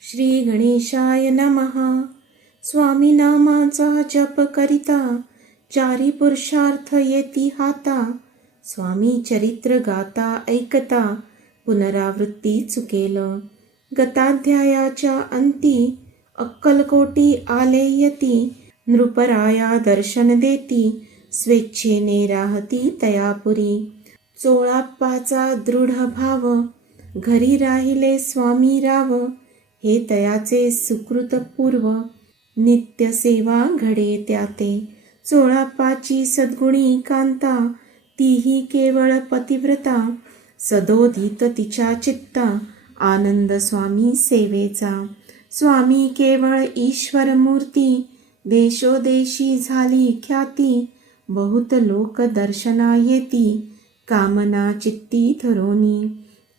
श्री गणेशाय नमः. स्वामी नामाचा जप करिता, चारी पुरुषार्थ येती हाता. स्वामी चरित्र गाता ऐकता, पुनरावृत्ती चुकेल. गताध्यायाच्या अंती, अक्कलकोटी आले यती. नृपराया दर्शन देती, स्वेच्छेने राहती तयापुरी. चोळाप्पाचा दृढ भाव, घरी राहिले स्वामी राव. हे तयाचे सुकृत पूर्व, नित्य सेवा घडे त्याते. चोळाप्पाची सद्गुणी कांता, तीही केवळ पतिव्रता. सदोदित तिच्या चित्ता, आनंद स्वामी सेवेचा. स्वामी केवळ ईश्वर मूर्ती, देशोदेशी झाली ख्याती. बहुत लोक दर्शना येती, कामना चित्ती धरोनी.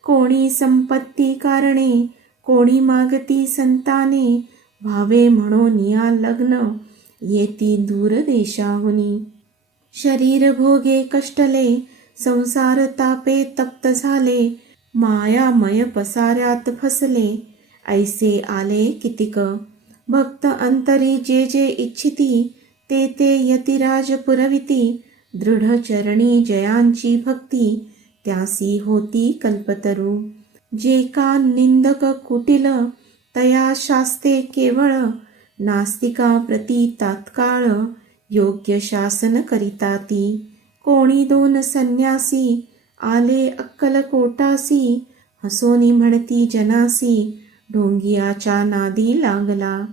कोणी संपत्ती कारणे, कोणी मागती संताने. व्हावे म्हणून या लग्न, येती दूर देशाहुनी. शरीर भोगे कष्टले, संसार तापे तप्त झाले. मायामय पसाऱ्यात फसले, ऐसे आले कितीक. भक्त अंतरी जे जे इच्छिती, ते ते यतिराज पुरविती. दृढ चरणी जयांची भक्ती, त्यासी होती कल्पतरू. जे का निंदक कुटिल, तया शास्ते केवळ. नास्तिका प्रती तात्काळ, योग्य शासन करिता ती. कोणी दोन संन्यासी, आले अक्कलकोटासी. हसोनी म्हणती जनासी, ढोंगियाच्या नादी लागला.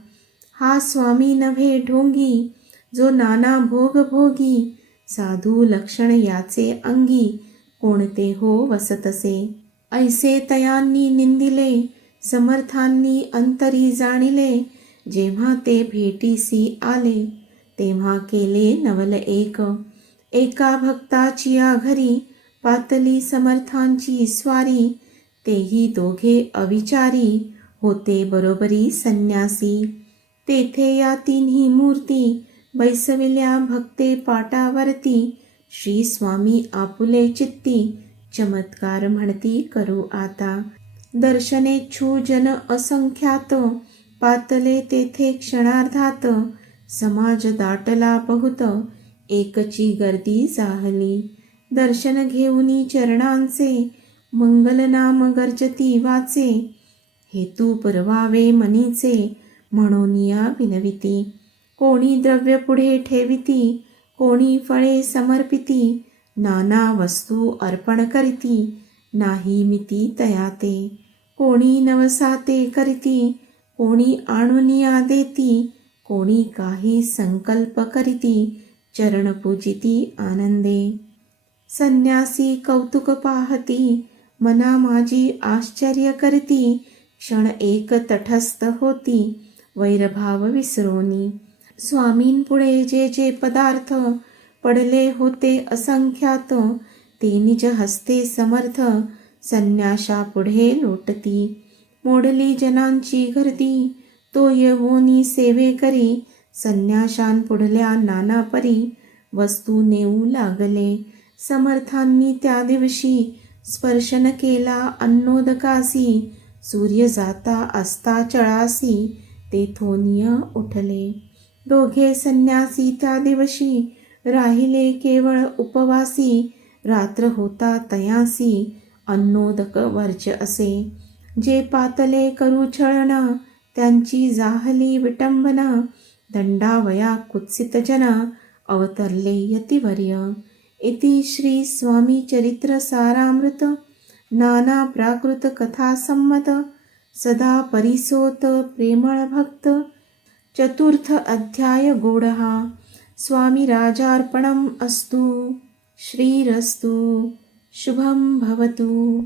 हा स्वामी नव्हे ढोंगी, जो नाना भोग भोगी. साधू लक्षण याचे अंगी, कोणते हो वसतसे. ऐसे तयांनी निंदिले, समर्थांनी अंतरी जाणिले. जेव्हा ते भेटीसी आले, तेव्हा केले नवल एक. एका भक्ताची घरी, पातली समर्थांची स्वारी. तेही दोघे अविचारी, होते बरोबरी संन्यासी. तेथे या तिन्ही मूर्ती, बैसविल्या भक्ते पाटावरती. श्री स्वामी आपुले चित्ती, चमत्कार म्हणती करू आता. दर्शनेच्छू जन असंख्यात, पातले तेथे क्षणार्धात. समाज दाटला बहुत, एकची गर्दी जाहली. दर्शन घेऊनी चरणांचे, मंगलनाम गर्जती वाचे. हेतू पुरवावे मनीचे, म्हणून या विनविती. कोणी द्रव्य पुढे ठेविती, कोणी फळे समर्पिती. नाना वस्तू अर्पण करीती, नाही मिती तयाते. कोणी नवसाते करीती, कोणी आणुनिया देती. कोणी काही संकल्प करीती, चरण पूजिती आनंदे. संन्यासी कौतुक पाहती, मना माझी आश्चर्य करती. क्षण एक तटस्थ होती, वैरभाव विसरोनी. स्वामींपुढे जे जे पदार्थ, पडले होते असंख्यात. ते निज हस्ते समर्थ, संन्याशा पुढे लोटती. मोडली जनांची गर्दी, तो येवोनी सेवे करी. संन्याशांपुढल्या नाना परी, वस्तू नेऊ लागले. समर्थांनी त्या दिवशी, स्पर्शन केला अन्नोदकासी. सूर्य जाता असता चळासी, तेथोनिय उठले. दोघे संन्यासी त्या दिवशी, राहिले केवळ उपवासी. रात्र होता तयासी, अन्नोदक वर्ज असे. जे पातले करू छळना, त्यांची जाहली विटंबना. दंडावया कुत्सित जना, अवतरले यतिवर्य. इति श्री स्वामी चरित्र सारामृत, नाना प्राकृत कथा संमत. सदा परिसोत प्रेमळ भक्त, चतुर्थ अध्याय गोडहा. स्वामी राजार्पणम् अस्तु. श्रीरस्तु. शुभं भवतु.